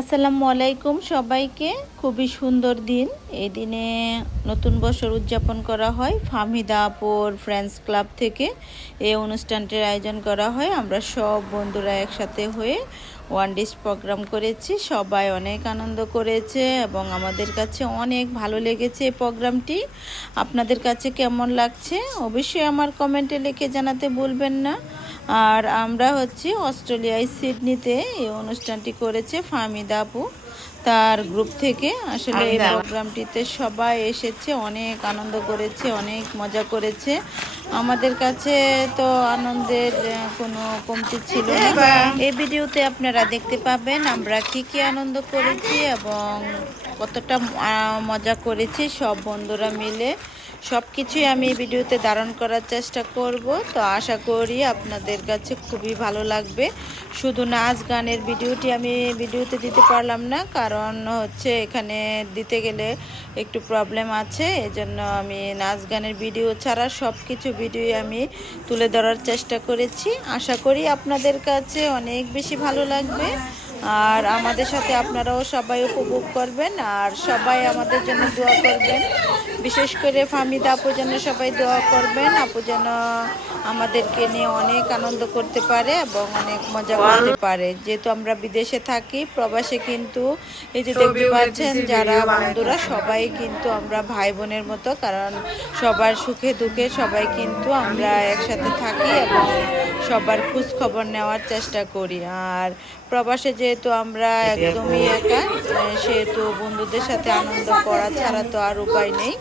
আসসালামু আলাইকুম সবাইকে। খুবই সুন্দর দিন। এই দিনে নতুন বছর উদযাপন করা হয় ফাহমিদা আপুর ফ্রেন্ডস ক্লাব থেকে। এই অনুষ্ঠানটির আয়োজন করা হয়। আমরা সব বন্ধুরা একসাথে হয়ে ওয়ান ডে প্রোগ্রাম করেছি। সবাই অনেক আনন্দ করেছে এবং আমাদের কাছে অনেক ভালো লেগেছে এই প্রোগ্রামটি। আপনাদের কাছে কেমন লাগছে অবশ্যই আমার কমেন্টে লিখে জানাতে ভুলবেন না। আর আমরা অস্ট্রেলিয়ায় সিডনিতে এই অনুষ্ঠানটি করেছে ফাহমিদা আপু তার গ্রুপ থেকে। আসলে এই প্রোগ্রামটিতে সবাই এসেছে, অনেক আনন্দ করেছে, অনেক মজা করেছে। আমাদের কাছে তো আনন্দের কোনো কমতি ছিল না। এই ভিডিওতে আপনারা দেখতে পাবেন আমরা কি আনন্দ করেছি এবং কতটা মজা করেছি সব বন্ধুরা মিলে। সব কিছুই আমি এই ভিডিওতে ধারণ করার চেষ্টা করব। তো আশা করি আপনাদের কাছে খুবই ভালো লাগবে। শুধু নাচ গানের ভিডিওটি আমি ভিডিওতে দিতে পারলাম না, কারণ এখানে দিতে গেলে একটু প্রবলেম আছে। এজন্য আমি নাচ গানের ভিডিও ছাড়া সব কিছু ভিডিও আমি তুলে ধরার চেষ্টা করেছি। আশা করি আপনাদের কাছে অনেক বেশি ভালো লাগবে আর আমাদের সাথে আপনারাও সবাই উপভোগ করবেন আর সবাই আমাদের জন্য দোয়া করবেন। বিশেষ করে ফাহমিদা আপু যেন সবাই দোয়া করবেন, আপু যেন আমাদেরকে নিয়ে অনেক আনন্দ করতে পারে এবং অনেক মজা করতে পারে। যেহেতু আমরা বিদেশে থাকি, প্রবাসে, কিন্তু এই যে দেখতে পাচ্ছেন যারা বন্ধুরা সবাই কিন্তু আমরা ভাই বোনের মতো, কারণ সবার সুখে দুঃখে সবাই কিন্তু আমরা একসাথে থাকি এবং সবার খোঁজ খবর নেওয়ার চেষ্টা করি। আর প্রবাসে যেহেতু আমরা একদমই একা, সেহেতু বন্ধুদের সাথে আনন্দ করা ছাড়া তো আর উপায় নেই।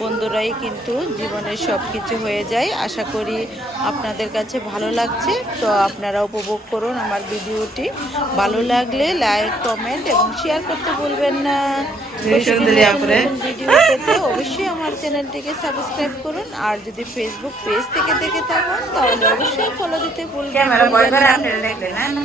বন্ধুরাই কিন্তু জীবনের সব কিছু হয়ে যায়। আশা করি আপনাদের কাছে ভালো লাগছে। তো আপনারা উপভোগ করুন আমার ভিডিওটি। ভালো লাগলে লাইক, কমেন্ট এবং শেয়ার করতে ভুলবেন না। ভিডিও পেতে অবশ্যই আমার চ্যানেলটিকে সাবস্ক্রাইব করুন। আর যদি ফেসবুক পেজ থেকে দেখে থাকুন তাহলে অবশ্যই ফলো দিতে ভুলবেন না।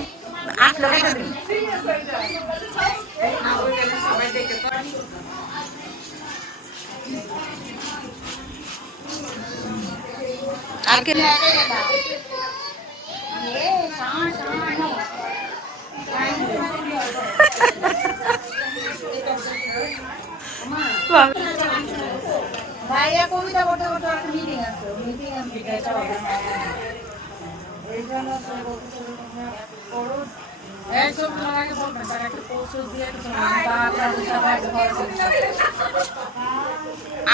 ভাইয়া কবিতা করতে করতে একটা মিটিং আছে, মিটিং আছে এটা হবে এই জন্য করো একদম আগে বলবেন তার একটা পোস্ট দিয়ে একটা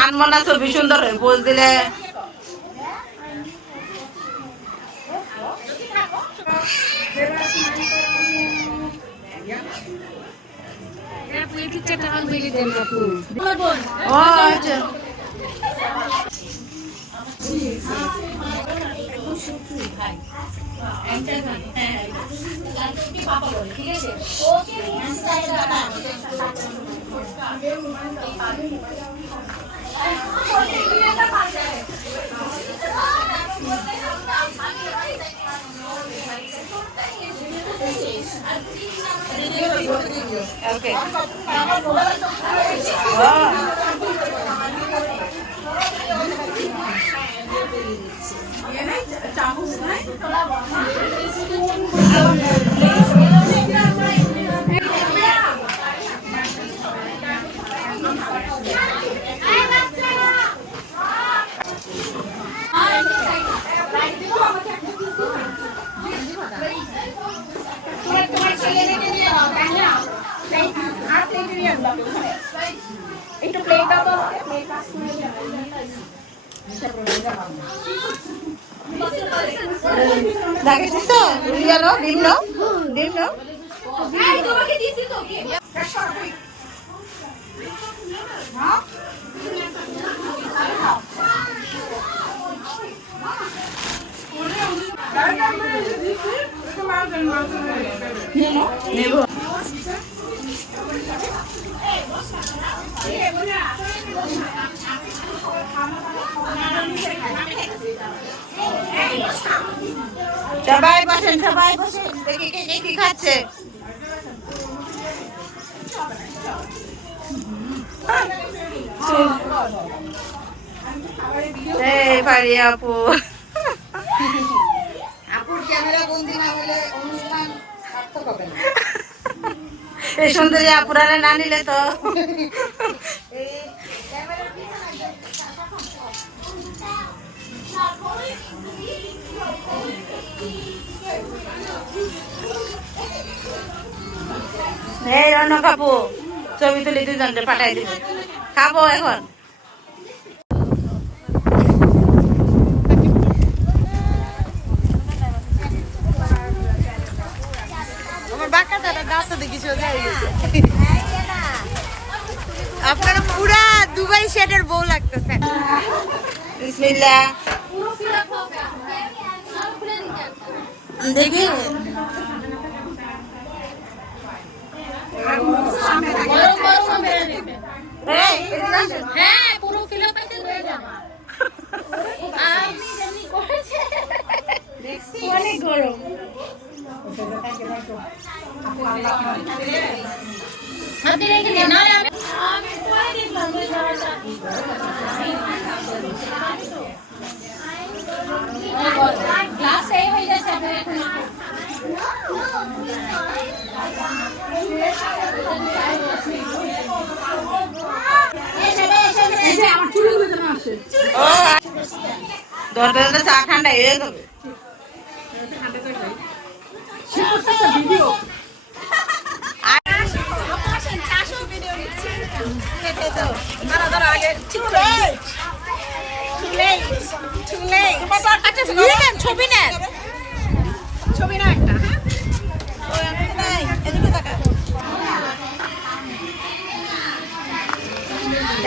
আনমনা ছবি সুন্দর পোজ দিলে Okay. একটু প্লেটটা তো দেখেছিস তো রিয়ালো ডিম নাও এই তোমাকে দিছি তো কি নেব সবাই বসেন, দেখি কি খাচ্ছে। পারি আপু আপুর ক্যামেরা বন্দি না হলে অনুষ্ঠান সার্থক হবে না। এই সুন্দরী আপুরারে না নিলে তো এই রনক কাপু ছবি তুলি দুজনকে পাঠাই দিব খাবো এখন আপনারা পুরা দুবাই শেডের বউ লাগতেছে। বিসমিল্লাহ দেখি হ্যাঁ পুরো কিলো পাইতে হয়ে যাবে অনেক গরম হাতে রেখে দে না আমি পরে দেখলাম ওই ঝাড়টা গ্লাস এই হয়ে যাচ্ছে আপনার এখন দরজা চা ঠান্ডা হয়ে যাবে ছবি নেন ছবি না একটা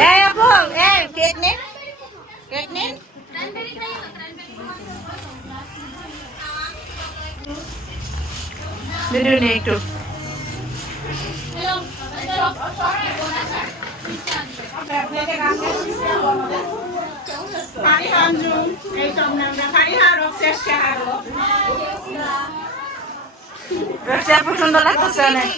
এই আপু এই কেক নিন কেক নিন ভিডিও নিয়ে একটু পানি হামজু এই সব নাম পানি হারো শেষ হারো ব্যবসা খুব সুন্দর লাগতেছে অনেক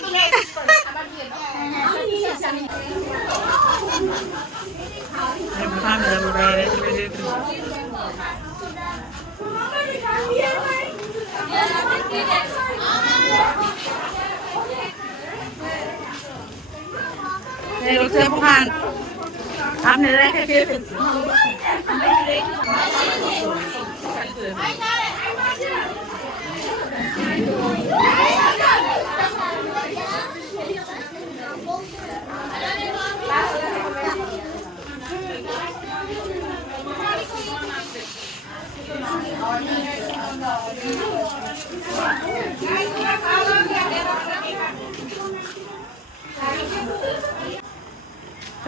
খান আপনি রেখে খেয়ে ফেলছেন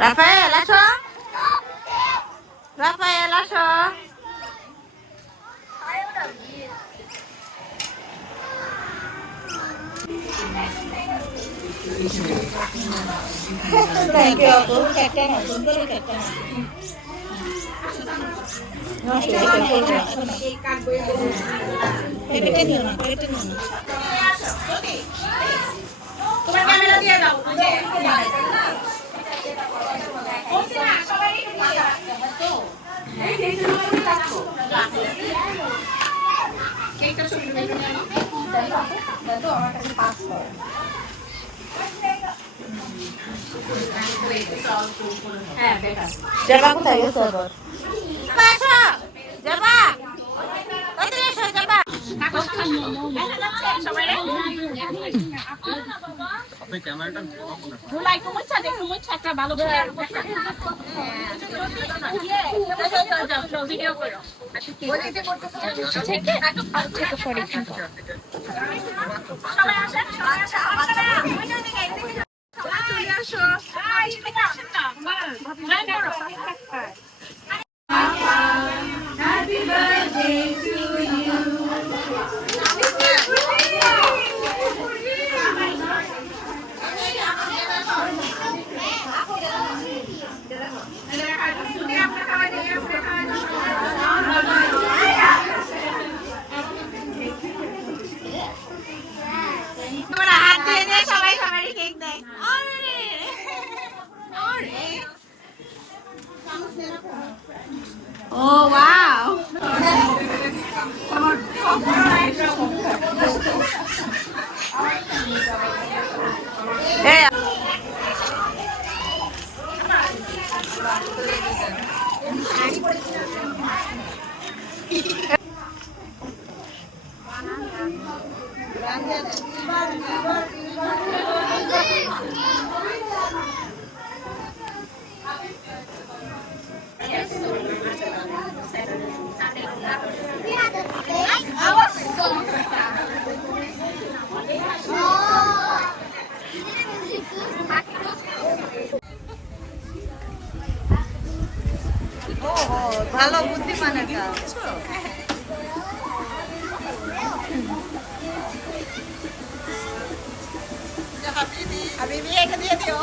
Rafael, আসো Rafael, আসো Thank you, Abu. Kakak nak jumpa kakak. তোমার ক্যামেরা দিয়ে দাও Jaba কোথায় গেছে আবার? আসো জবা ওইদিকে এসো জবা আপনি ক্যামেরাটা ধুলাই তুমি ছাড় একটু মুছ ছাড়া ভালো করে ভিডিও করো বলিতে করতেছ থেকে আগে থেকে ফটো সবাই আসেন চলে আসো Happy birthday to you. ভালো বুদ্ধিমানের কাজ। হাবিবি এটা দিয়ে দিও।